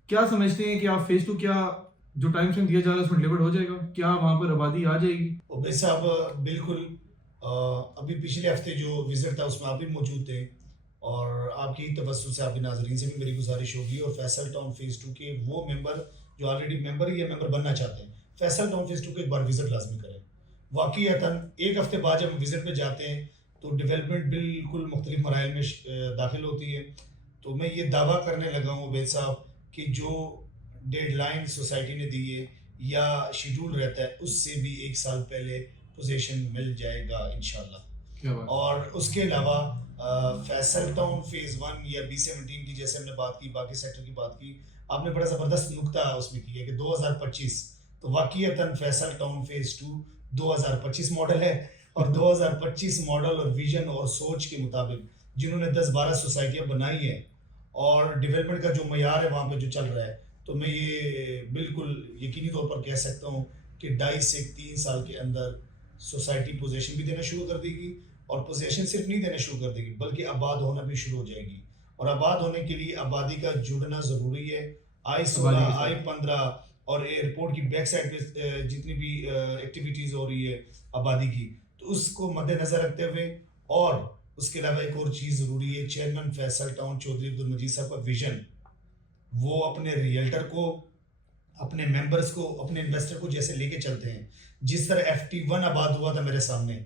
کیا سمجھتے ہیں کہ آپ فیز 2 کیا جو ٹائم فریم دیا جا رہا ہے اس میں ڈیلیورڈ ہو جائے گا؟ کیا وہاں پر آبادی آ جائے گی؟ عبید صاحب بالکل, ابھی پچھلے ہفتے جو وزٹ تھا اس میں آپ بھی موجود تھے, اور آپ کی توسط سے آپ کے ناظرین سے بھی میری گزارش ہوگی, اور فیصل ٹاؤن فیز 2 کے وہ ممبر جو آلریڈی ممبر یا ممبر بننا چاہتے ہیں, فیصل ٹاؤن فیز 2 کو ایک بار وزٹ لازمی کریں. واقعتاً ایک ہفتے بعد جب ہم وزٹ پہ جاتے ہیں تو ڈیولپمنٹ بالکل مختلف مراحل میں داخل ہوتی ہے. تو میں یہ دعویٰ کرنے لگا ہوں عبید صاحب کہ جو ڈیڈ لائن سوسائٹی نے دی ہے یا شیڈول رہتا ہے, اس سے بھی 1 سال پہلے پوزیشن مل جائے گا انشاءاللہ. اور اس کے علاوہ فیصل ٹاؤن فیز 1 یا B17 کی جیسے ہم نے بات کی, باقی سیکٹر کی بات کی, آپ نے بڑا زبردست نقطہ اس میں کیا کہ 2025, تو واقعتاً فیصل ٹاؤن فیز 2 2025 ماڈل ہے, اور 2025 ماڈل اور ویژن اور سوچ کے مطابق جنہوں نے 10-12 سوسائٹیاں بنائی ہیں اور ڈیولپمنٹ کا جو معیار ہے وہاں پہ جو چل رہا ہے, تو میں یہ بالکل یقینی طور پر کہہ سکتا ہوں کہ 2.5 سے 3 سال کے اندر سوسائٹی پوزیشن بھی دینا شروع کر دے گی, اور پوزیشن صرف نہیں دینا شروع کر دے گی بلکہ آباد ہونا بھی شروع ہو جائے گی. اور آباد ہونے کے لیے آبادی کا جڑنا ضروری ہے. I-16 I-15 اور ایئرپورٹ کی بیک سائڈ پہ جتنی بھی ایکٹیویٹیز ہو رہی ہے آبادی کی, تو اس کو مد نظر رکھتے ہوئے, اور اس کے علاوہ ایک اور چیز ضروری ہے. چیئرمین فیصل ٹاؤن چودھری عبدالمجید صاحب کا ویژن, وہ اپنے ریئلٹر کو, اپنے ممبرس کو, اپنے انویسٹر کو جیسے لے کے چلتے ہیں, جس طرح FT1 آباد ہوا تھا میرے سامنے,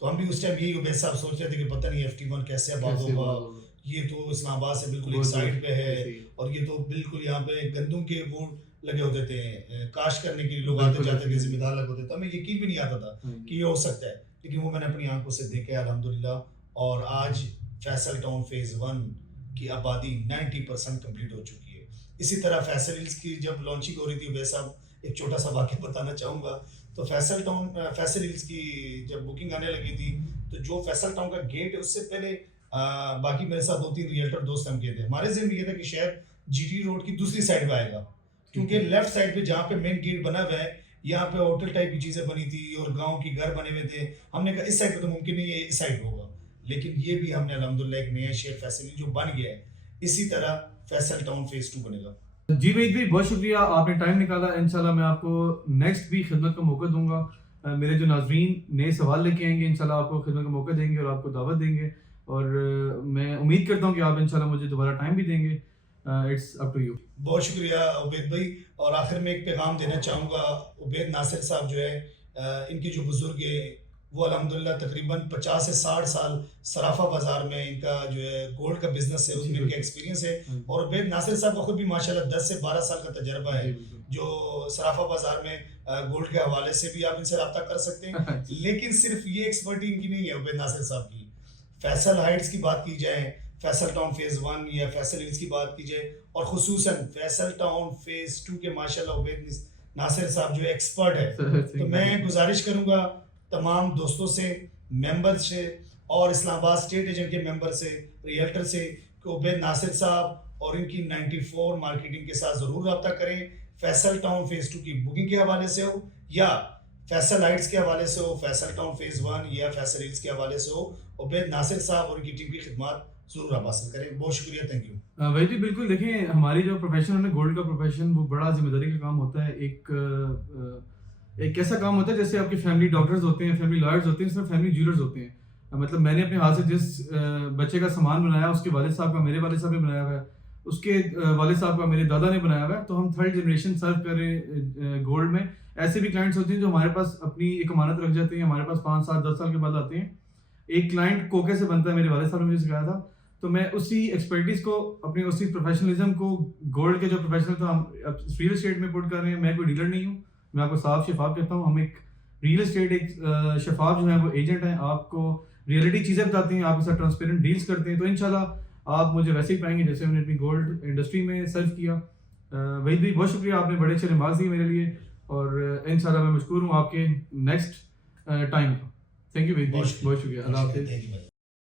تو ہم بھی اس ٹائم یہی عبید صاحب سوچ رہے تھے کہ پتہ نہیں FT1 کیسے آباد ہوگا, یہ تو اسلام آباد سے بالکل ایک سائڈ پہ ہے, اور یہ تو بالکل یہاں پہ گندم کے وہ لگے ہوتے تھے, کاشت کرنے کے لیے لوگ آتے جاتے تھے, ذمہ دار لگے ہوتے تھے. ہمیں یقین بھی نہیں آتا تھا کہ یہ ہو سکتا ہے, لیکن وہ میں نے اپنی آنکھوں سے دیکھا ہے الحمدللہ. اور آج فیصل ٹاؤن فیز 1 کی آبادی 90% کمپلیٹ ہو چکی ہے. اسی طرح فیصل ہلز کی جب لانچنگ ہو رہی تھی عبید صاحب, ایک چھوٹا سا واقعہ بتانا چاہوں گا. تو فیصل ہلز کی جب بکنگ آنے لگی تھی, تو جو فیصل ٹاؤن کا گیٹ ہے اس سے پہلے باقی میرے ساتھ 2-3 ریئلٹر دوست ہم گئے تھے. ہمارے ذہن میں یہ تھا کہ شاید GT روڈ کی دوسری سائڈ پہ آئے گا, کیونکہ لیفٹ سائڈ پہ جہاں پہ مین گیٹ بنا ہوا ہے, یہاں پہ ہوٹل ٹائپ کی چیزیں بنی تھی اور گاؤں کی گھر بنے ہوئے تھے. ہم نے کہا اس سائڈ پہ تو ممکن نہیں ہے, اس سائڈ ہوگا. لیکن یہ بھی ہم نے الحمدللہ ایک نیا شیئر فیصل جو بن گیا ہے، اسی طرح فیصل ٹاؤن فیز 2 بنے گا. جی وحید بھائی بہت شکریہ، آپ نے ٹائم نکالا. انشاءاللہ میں آپ کو نیکسٹ بھی خدمت کا موقع دوں گا. میرے جو ناظرین نئے سوال لے کے آئیں گے انشاءاللہ آپ کو خدمت کا موقع دیں گے اور آپ کو دعوت دیں گے، اور میں امید کرتا ہوں کہ آپ انشاءاللہ مجھے دوبارہ ٹائم بھی دیں گے. It's up to you. بہت شکریہ عبید بھائی. اور آخر میں ایک پیغام دینا چاہوں گا. عبید ناصر صاحب جو ہے ان کے جو بزرگ ہیں وہ الحمدللہ تقریباً 50 سے 60 سال صرافہ بازار میں ان کا جو ہے گولڈ کا بزنس ہے، اس میں ان کا ایکسپیرینس ہے. اور عبید ناصر صاحب کا خود بھی ماشاءاللہ 10 سے 12 سال کا تجربہ ہے جو صرافہ بازار میں گولڈ کے حوالے سے بھی آپ ان سے رابطہ کر سکتے ہیں. لیکن صرف یہ ایکسپرٹی ان کی نہیں ہے عبید ناصر صاحب کی. فیصل ہائٹس کی بات کی جائے، فیصل ٹاؤن فیز 1 یا فیصل ہلز کی بات کی جائے، اور خصوصاً فیصل ٹاؤن فیز 2 کے ماشاءاللہ عبید ناصر صاحب جو ایکسپرٹ ہے. تو میں گزارش کروں گا تمام دوستوں سے، ممبر سے، اور اسلام آباد اسٹیٹ ایجنٹ کے ممبر سے، ریئلٹر سے، کہ عبید ناصر صاحب اور ان کی 94 مارکیٹنگ کے ساتھ ضرور رابطہ کریں. فیصل ٹاؤن فیز 2 کی بکنگ کے حوالے سے ہو، یا فیصل ہائٹس کے حوالے سے ہو، فیصل ٹاؤن فیز 1 یا فیصل ہلز کے حوالے سے ہو، عبید ناصر صاحب اور ان کی ٹیم کی خدمات ضرور آپ حاصل کریں. بہت شکریہ. Thank you. وہی جی بالکل. دیکھیں ہماری جو پروفیشن ہے گولڈ کا پروفیشن، وہ بڑا ذمہ داری کا کام ہوتا ہے. ایک ایسا کام ہوتا ہے جیسے آپ کے فیملی ڈاکٹرز ہوتے ہیں، فیملی لائرز ہوتے ہیں، اس میں فیملی جیولرز ہوتے ہیں. مطلب میں نے اپنے ہاتھ سے جس بچے کا سامان بنایا اس کے والد صاحب کا میرے والد صاحب نے بنایا ہوا ہے، اس کے والد صاحب کا میرے دادا نے بنایا ہوا ہے. تو ہم 3rd جنریشن سرو کر رہے ہیں گولڈ میں. ایسے بھی کلائنٹس ہوتے ہیں جو ہمارے پاس اپنی ایک امانت رکھ جاتے ہیں، ہمارے پاس 5 7 10 سال کے بعد آتے ہیں. ایک کلائنٹ کوکے سے بنتا ہے، میرے والد صاحب نے مجھے سکھایا تھا. تو میں اسی ایکسپرٹیز کو، اپنی اسی پروفیشنلزم کو گولڈ کے جو پروفیشنل تھا ہم ریئل اسٹیٹ میں پٹ کر رہے ہیں. میں کوئی ڈیلر نہیں ہوں، میں آپ کو صاف شفاف کہتا ہوں. ہم ایک ریئل اسٹیٹ ایک شفاف جو ہے وہ ایجنٹ ہیں، آپ کو ریئلٹی چیزیں بتاتے ہیں، آپ کے ساتھ ٹرانسپیرنٹ ڈیلز کرتے ہیں. تو انشاءاللہ آپ مجھے ویسے ہی پائیں گے جیسے میں نے اپنی گولڈ انڈسٹری میں سرو کیا. وحید بھی بہت شکریہ، آپ نے بڑے اچھے ریمارکس دیے میرے لیے، اور انشاءاللہ میں مشکور ہوں آپ کے نیکسٹ ٹائم کا. تھینک یو وحید، بہت شکریہ. اللہ حافظ.